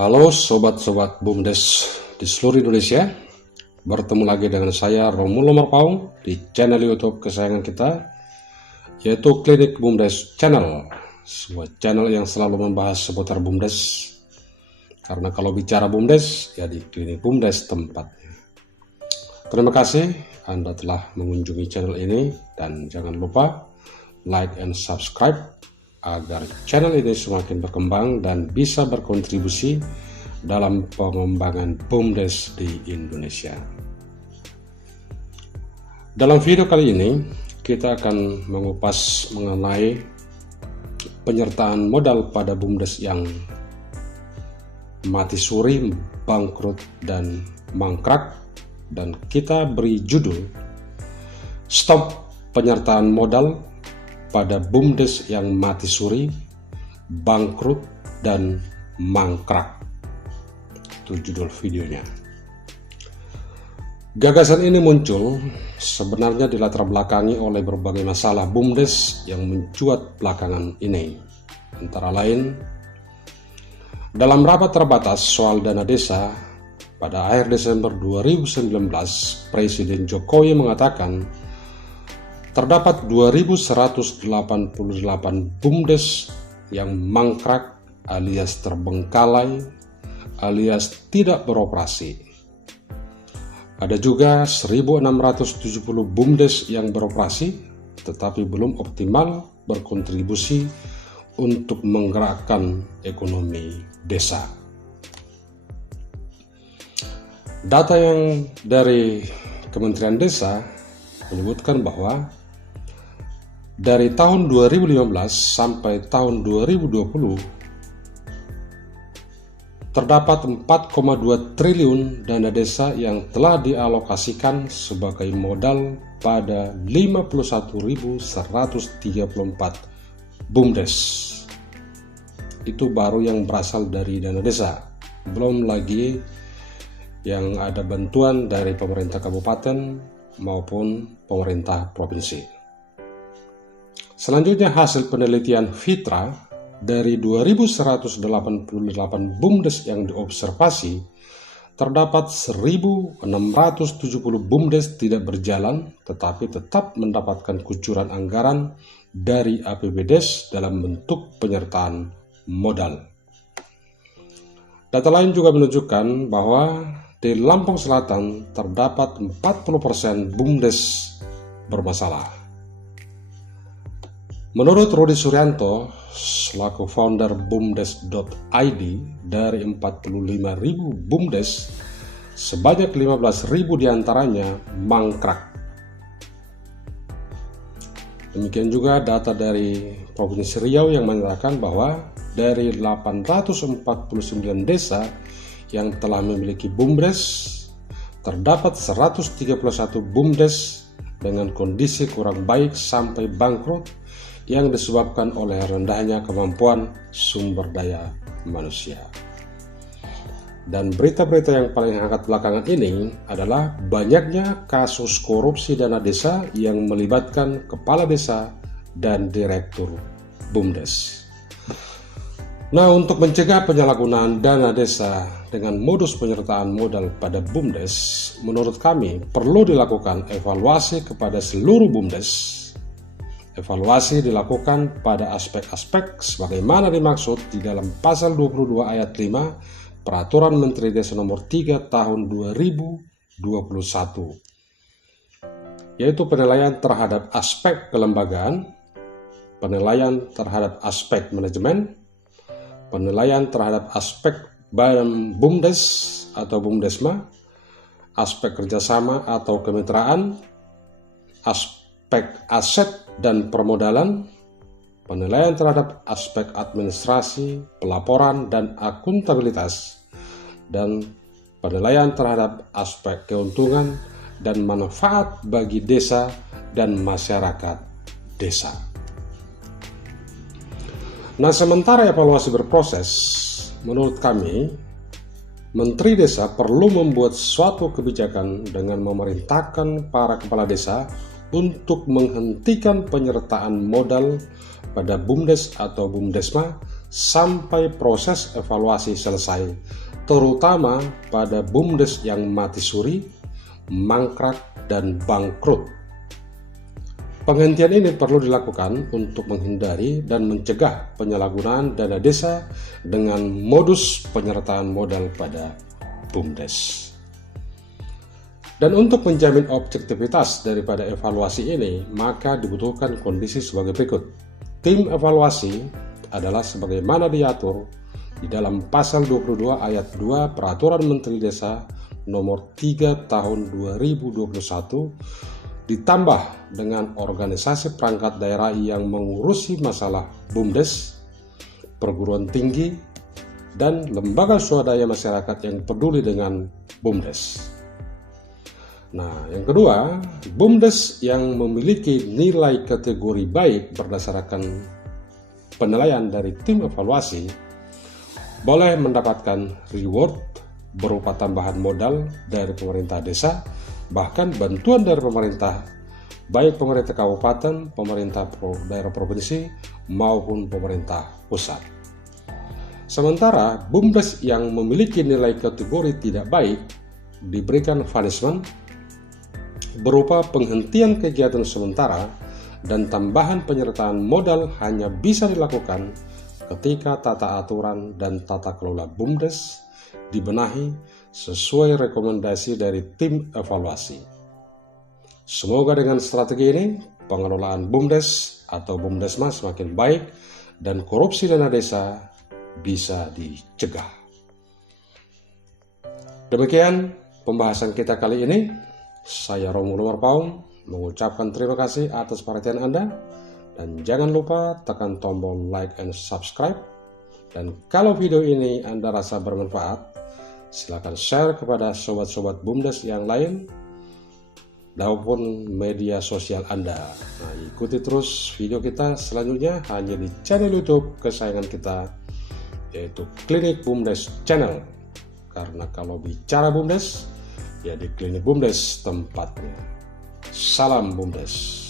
Halo sobat-sobat BUMDes di seluruh Indonesia. Bertemu lagi dengan saya Romulo Marpaung di channel YouTube kesayangan kita, yaitu Klinik BUMDes Channel. Sebuah channel yang selalu membahas seputar BUMDes. Karena kalau bicara BUMDes, ya di Klinik BUMDes tempatnya. Terima kasih Anda telah mengunjungi channel ini, dan jangan lupa like and subscribe agar channel ini semakin berkembang dan bisa berkontribusi dalam pengembangan BUMDes di Indonesia. Dalam video kali ini, kita akan mengupas mengenai penyertaan modal pada BUMDes yang mati suri, bangkrut, dan mangkrak, dan kita beri judul Stop Penyertaan Modal pada BUMDes yang mati suri, bangkrut, dan mangkrak. Itu judul videonya. Gagasan ini muncul sebenarnya dilatar belakangi oleh berbagai masalah BUMDes yang mencuat belakangan ini. Antara lain, dalam rapat terbatas soal dana desa pada akhir Desember 2019, Presiden Jokowi mengatakan terdapat 2.188 BUMDes yang mangkrak alias terbengkalai alias tidak beroperasi. Ada juga 1.670 BUMDes yang beroperasi tetapi belum optimal berkontribusi untuk menggerakkan ekonomi desa. Data yang dari Kementerian Desa menyebutkan bahwa dari tahun 2015 sampai tahun 2020 terdapat 4,2 triliun dana desa yang telah dialokasikan sebagai modal pada 51.134 BUMDes. Itu baru yang berasal dari dana desa, belum lagi yang ada bantuan dari pemerintah kabupaten maupun pemerintah provinsi. Selanjutnya, hasil penelitian Fitra dari 2.188 BUMDes yang diobservasi, terdapat 1.670 BUMDes tidak berjalan tetapi tetap mendapatkan kucuran anggaran dari APBDes dalam bentuk penyertaan modal. Data lain juga menunjukkan bahwa di Lampung Selatan terdapat 40% BUMDes bermasalah. Menurut Rudi Suryanto, selaku founder BUMDes.id, dari 45.000 BUMDes, sebanyak 15.000 diantaranya mangkrak. Demikian juga data dari Provinsi Riau yang menyatakan bahwa dari 849 desa yang telah memiliki BUMDes, terdapat 131 BUMDes dengan kondisi kurang baik sampai bangkrut yang disebabkan oleh rendahnya kemampuan sumber daya manusia. Dan berita-berita yang paling hangat belakangan ini adalah banyaknya kasus korupsi dana desa yang melibatkan kepala desa dan direktur BUMDes. Nah, untuk mencegah penyalahgunaan dana desa dengan modus penyertaan modal pada BUMDes, menurut kami perlu dilakukan evaluasi kepada seluruh BUMDes. Evaluasi dilakukan pada aspek-aspek sebagaimana dimaksud di dalam pasal 22 ayat 5 Peraturan Menteri Desa Nomor 3 Tahun 2021, yaitu penilaian terhadap aspek kelembagaan, penilaian terhadap aspek manajemen, penilaian terhadap aspek badan BUMDes atau BUMDesma, aspek kerjasama atau kemitraan, aspek aset dan permodalan, penilaian terhadap aspek administrasi, pelaporan, dan akuntabilitas, dan penilaian terhadap aspek keuntungan dan manfaat bagi desa dan masyarakat desa. Nah, sementara evaluasi berproses, menurut kami, Menteri Desa perlu membuat suatu kebijakan dengan memerintahkan para kepala desa untuk menghentikan penyertaan modal pada BUMDes atau BUMDesma sampai proses evaluasi selesai, terutama pada BUMDes yang mati suri, mangkrak, dan bangkrut. Penghentian ini perlu dilakukan untuk menghindari dan mencegah penyalahgunaan dana desa dengan modus penyertaan modal pada BUMDes. Dan untuk menjamin objektivitas daripada evaluasi ini, maka dibutuhkan kondisi sebagai berikut. Tim evaluasi adalah sebagaimana diatur di dalam pasal 22 ayat 2 Peraturan Menteri Desa nomor 3 tahun 2021, ditambah dengan organisasi perangkat daerah yang mengurusi masalah BUMDes, perguruan tinggi, dan lembaga swadaya masyarakat yang peduli dengan BUMDes. Nah, yang kedua, BUMDes yang memiliki nilai kategori baik berdasarkan penilaian dari tim evaluasi boleh mendapatkan reward berupa tambahan modal dari pemerintah desa, bahkan bantuan dari pemerintah, baik pemerintah kabupaten, pemerintah daerah provinsi, maupun pemerintah pusat. Sementara BUMDes yang memiliki nilai kategori tidak baik diberikan punishment berupa penghentian kegiatan sementara dan tambahan penyertaan modal hanya bisa dilakukan ketika tata aturan dan tata kelola BUMDes dibenahi sesuai rekomendasi dari tim evaluasi. Semoga dengan strategi ini pengelolaan BUMDes atau BUMDesmas semakin baik dan korupsi dana desa bisa dicegah. Demikian pembahasan kita kali ini. Saya Romulo Marpaung mengucapkan terima kasih atas perhatian Anda, dan jangan lupa tekan tombol like and subscribe. Dan kalau video ini Anda rasa bermanfaat, silakan share kepada sobat-sobat BUMDes yang lain maupun media sosial Anda. Nah, ikuti terus video kita selanjutnya hanya di channel YouTube kesayangan kita, yaitu Klinik BUMDes Channel. Karena kalau bicara BUMDes, ya di Klinik BUMDes tempatnya. Salam BUMDes.